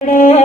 Yeah.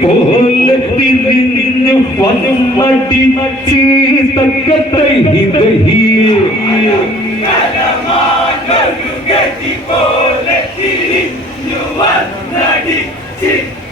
പോലെ തിരിഞ്ഞു വരും മടിച്ച് തക്കത്തെ ഹിതഹി പോലെ തിരിഞ്ഞു വന്നടി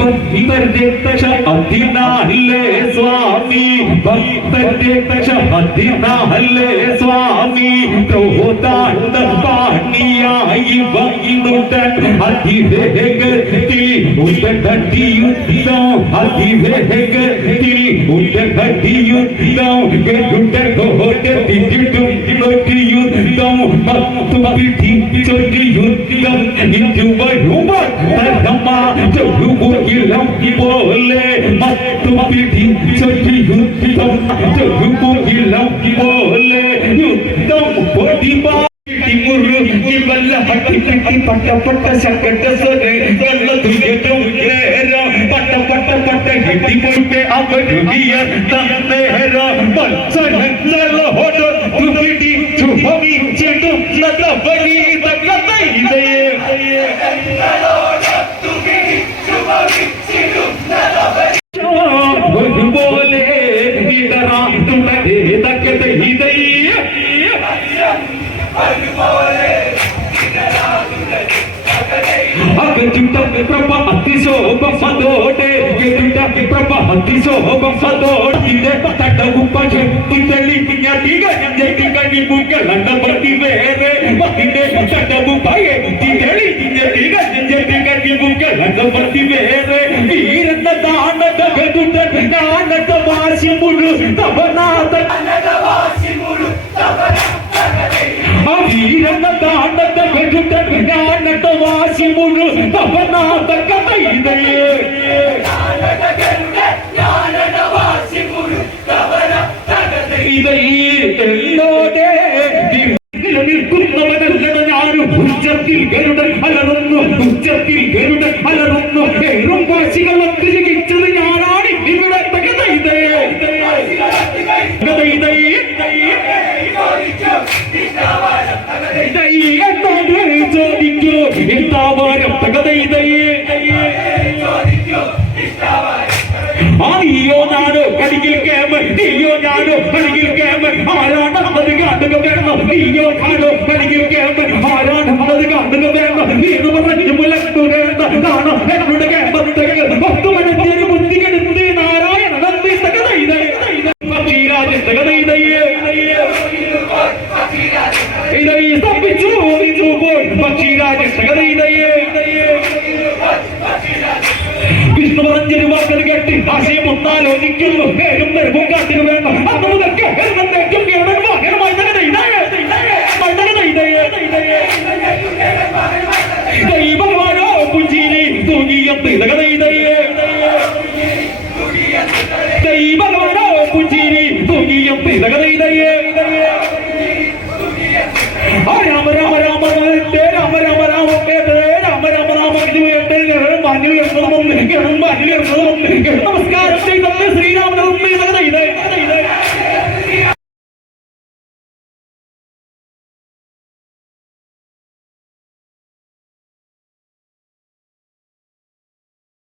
ഭക്തിപരിരക്ഷ അധിനാഹല്ലേ സ്വാമി ഭക്തരക്ഷ അധിനാഹല്ലേ സ്വാമി ക്രോതാണ്ട പാണിയായി വൈകുട്ടൻ അതിവേഗത്തിൽ ഉത്തടിയുദ്ധം அதிவேக திரி உடல் கட்டியுத்தம் கெடுடர் கோட திஜிடும் நோக்கியுத்தம் பத்து பிடி சொல்லியுத்தம் இன்று வரும தர்மா சொல்லுகிலம் போலே மத்து பிடி சொல்லியுத்தம் சொல்லுகிலம் போலே யுத்தம் பொடிமா திமுரு இவல்ல பட்டி பட்டி பட்ட பட்ட சக்கட்ட சொல் நல்ல துயட்டும் ہیتی مجھے آپ دھوگی ارتا تہرا بلچن چلو ہوتو دھوگیٹی چھوہمی چھتو نتا بگی تک نتائی دے Thank you. ಕಿಂತ ಪ್ರಭ ಹತ್ತಿಸೋ ಒಬ್ಬ ಸದೋಟೆ ಕಿಂತ ಪ್ರಭ ಹತ್ತಿಸೋ ಒಬ್ಬ ಸದೋಟ ಇದೆ ತಡ ಗುಪ್ಪಗೆ ಇದ್ದಲ್ಲಿ ಈಗ ಈಗ ನಿಮಗೆ ಲಂಡ ಬಡ್ಡಿ ಬೇರೆ ಮತ್ತಿದೆ ತಡ ಗುಪ್ಪಗೆ ಇದ್ದಲ್ಲಿ ಈಗ ಈಗ ನಿಮಗೆ ಲಂಡ ಬಡ್ಡಿ ಬೇರೆ ನೀರನ್ನ ದಾನದ ಬೆದುಟ ದಾನದ ವಾಸಿ ಮುಳು ತಪನಾದ ವಾಸಿ ಮುಳು ತಪನ ನೀರನ್ನ ದಾನದ ಬೆದುಟ ದಾನ കാശി മുഴുവൻ കഥയിതയേ എന്നോടെ നിൽക്കുന്നവനല്ലത് ഞാനും ഉച്ചത്തിൽ ഗരുടൻ അലറുന്നു. ഉച്ചത്തിൽ ഗരുടൻ അലറുന്നു. അയ്യോ ഞാനോ അരികിൽ കേമ അയ്യോ ഞാനോ അരികിൽ കേമ ആരാണ് അത് കാണുക വേണം അയ്യോ ഞാനോ അരികിൽ കേമ ആരാണ് അത് കാണുക വേണം നീന്ന് പറഞ്ഞു മുലത്തു കാണാം എന്നോട് കേമ പത്ത് എന്ന് പറഞ്ഞൊരു വാക്കത് കേട്ട് ആശയം ഒന്നാലോചിക്കുന്നു പേരും വരവും കാട്ടിനു വേണ്ട അന്ന് മുതൽക്ക് എന്നേക്കും കേടൻ വാഹനമായി തന്നെ ദൈവമാരോ കുഞ്ചിരി തൂങ്ങിയ തിതകതയിതയെ തൂങ്ങിയ തിതകതയിതയെ que estamos